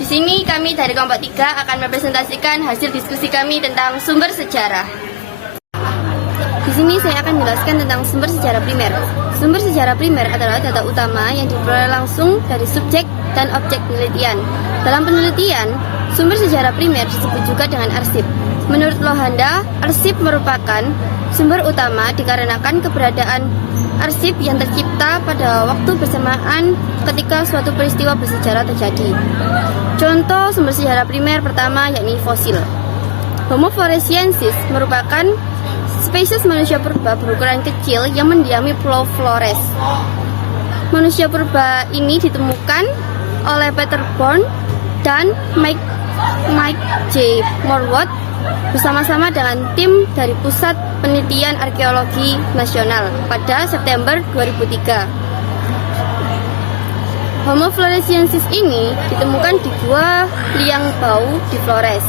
Di sini kami dari kelompok 3 akan mempresentasikan hasil diskusi kami tentang sumber sejarah. Di sini saya akan menjelaskan tentang sumber sejarah primer. Sumber sejarah primer adalah data utama yang diperoleh langsung dari subjek dan objek penelitian. Dalam penelitian, sumber sejarah primer disebut juga dengan arsip. Menurut Lohanda, arsip merupakan sumber utama dikarenakan keberadaan arsip yang tercipta pada waktu bersamaan ketika suatu peristiwa bersejarah terjadi. Contoh sumber sejarah primer pertama yakni fosil. Homo floresiensis merupakan spesies manusia purba berukuran kecil yang mendiami Pulau Flores. Manusia purba ini ditemukan oleh Peter Bourne dan Mike J. Morwood bersama-sama dengan tim dari Pusat Penelitian Arkeologi Nasional pada September 2003. Homo floresiensis ini ditemukan di Gua Liang Bau di Flores.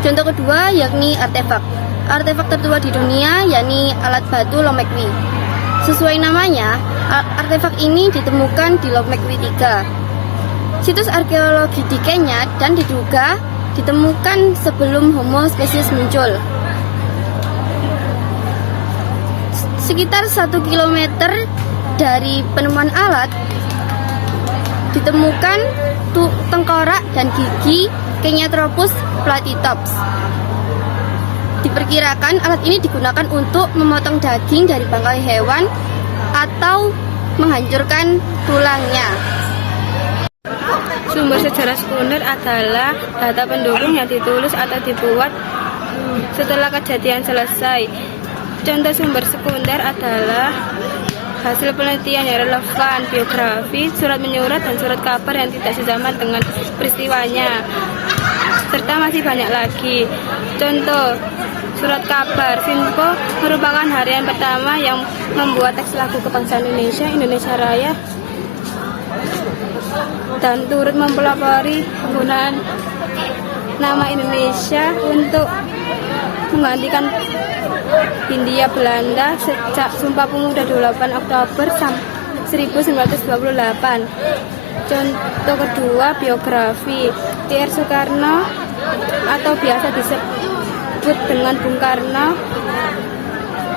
Contoh kedua yakni artefak. Artefak tertua di dunia yakni alat batu Lomekwi. Sesuai namanya, artefak ini ditemukan di Lomekwi 3, situs arkeologi di Kenya, dan diduga ditemukan sebelum Homo spesies muncul. Sekitar 1 km dari penemuan alat ditemukan tengkorak dan gigi Kenyanthropus platytops. Diperkirakan alat ini digunakan untuk memotong daging dari bangkai hewan atau menghancurkan tulangnya. Sumber sejarah sekunder adalah data pendukung yang ditulis atau dibuat setelah kejadian selesai. Contoh sumber sekunder adalah hasil penelitian yang relevan, biografi, surat menyurat, dan surat kabar yang tidak sezaman dengan peristiwanya, serta masih banyak lagi. Contoh surat kabar, Sinpo merupakan harian pertama yang membuat teks lagu kebangsaan Indonesia, Indonesia Raya, dan turut mempelopori penggunaan nama Indonesia untuk menggantikan Hindia Belanda sejak Sumpah Pemuda 28 Oktober 1928. Contoh kedua, biografi. T.R. Soekarno atau biasa disebut dengan Bung Karno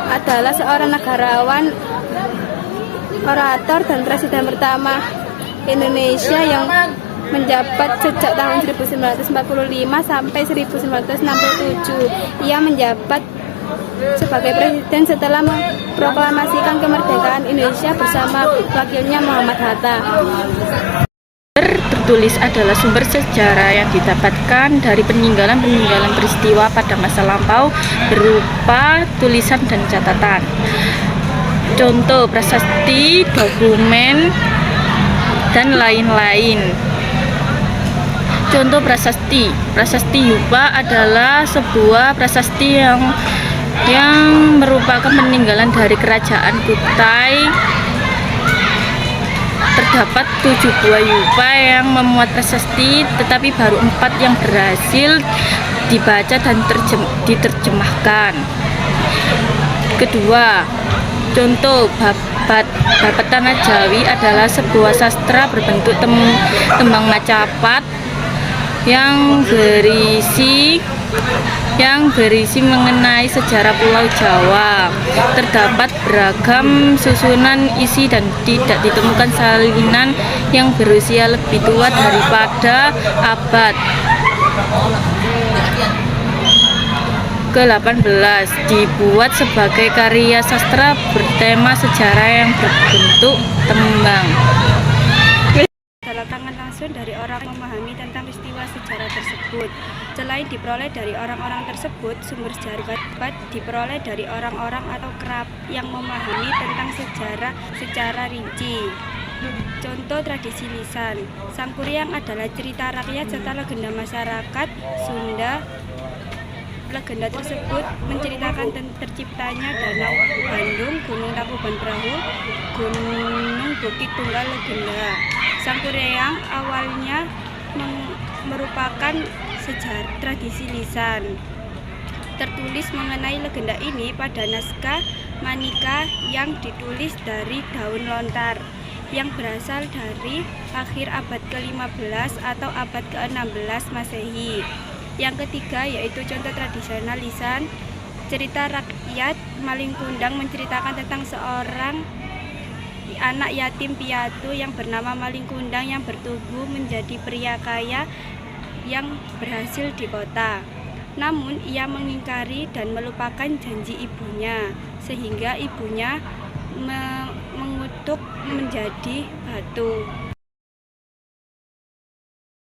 adalah seorang negarawan, orator, dan presiden pertama Indonesia yang menjabat sejak tahun 1945 sampai 1967. Ia menjabat sebagai presiden setelah memproklamasikan kemerdekaan Indonesia bersama wakilnya Muhammad Hatta. Tertulis adalah sumber sejarah yang didapatkan dari peninggalan-peninggalan peristiwa pada masa lampau berupa tulisan dan catatan. Contoh prasasti, dokumen, dan lain-lain. Contoh prasasti. Prasasti Yupa adalah sebuah prasasti yang merupakan peninggalan dari kerajaan Kutai. Terdapat 7 buah yupa yang memuat prasasti, tetapi baru 4 yang berhasil dibaca dan diterjemahkan. Kedua, contoh Babat Tanah Jawi adalah sebuah sastra berbentuk tembang macapat yang berisi mengenai sejarah Pulau Jawa. Terdapat beragam susunan isi dan tidak ditemukan salinan yang berusia lebih tua daripada abad ke-18. Dibuat sebagai karya sastra bertema sejarah yang berbentuk tembang. Kedatangan langsung dari orang memahami tentang peristiwa sejarah tersebut. Selain diperoleh dari orang-orang tersebut, sumber sejarah dapat diperoleh dari orang-orang atau kerap yang memahami tentang sejarah secara rinci. Contoh tradisi lisan. Sangkuriang adalah cerita rakyat serta legenda masyarakat Sunda. Legenda tersebut menceritakan terciptanya Danau Bandung, Gunung Tangkuban Perahu, Gunung Bukit Tunggal Legenda. Sangkuriang awalnya merupakan sejarah tradisi lisan. Tertulis mengenai legenda ini pada naskah Manika yang ditulis dari daun lontar. yang berasal dari akhir abad ke-15 atau abad ke-16 Masehi. Yang ketiga yaitu contoh tradisional lisan. Cerita rakyat Malin Kundang menceritakan tentang seorang anak yatim piatu yang bernama Malin Kundang yang bertumbuh menjadi pria kaya yang berhasil di kota. Namun ia mengingkari dan melupakan janji ibunya, sehingga ibunya mengutuk menjadi batu.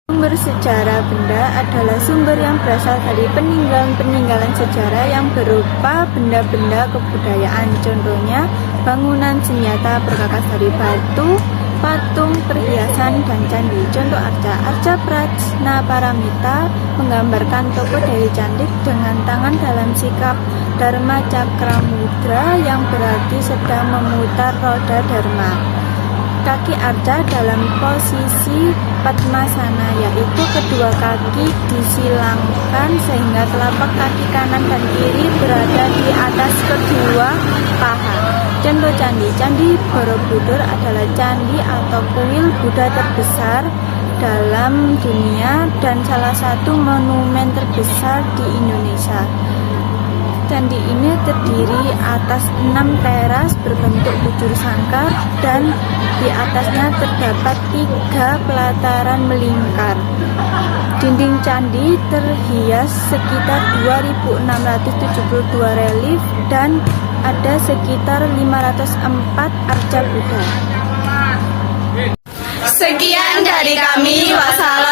Sumber sejarah benda adalah sumber yang berasal dari peninggalan-peninggalan sejarah yang berupa benda-benda kebudayaan. Contohnya, bangunan senjata berkakas dari batu, patung, perhiasan, dan candi. Contoh arca. Arca Prajna Paramita menggambarkan tokoh Dewi cantik dengan tangan dalam sikap Dharma Cakra Mudra yang berarti sedang memutar roda Dharma. Kaki arca dalam posisi Padmasana, yaitu kedua kaki disilangkan sehingga telapak kaki kanan dan kiri berada di atas kedua paha. Contoh candi. Candi Borobudur adalah candi atau kuil Buddha terbesar dalam dunia dan salah satu monumen terbesar di Indonesia. Candi ini terdiri atas 6 teras berbentuk bujur sangkar dan di atasnya terdapat 3 pelataran melingkar. Dinding candi terhias sekitar 2.672 relief dan ada sekitar 504 arca Buddha. Sekian dari kami. Wassalamualaikum.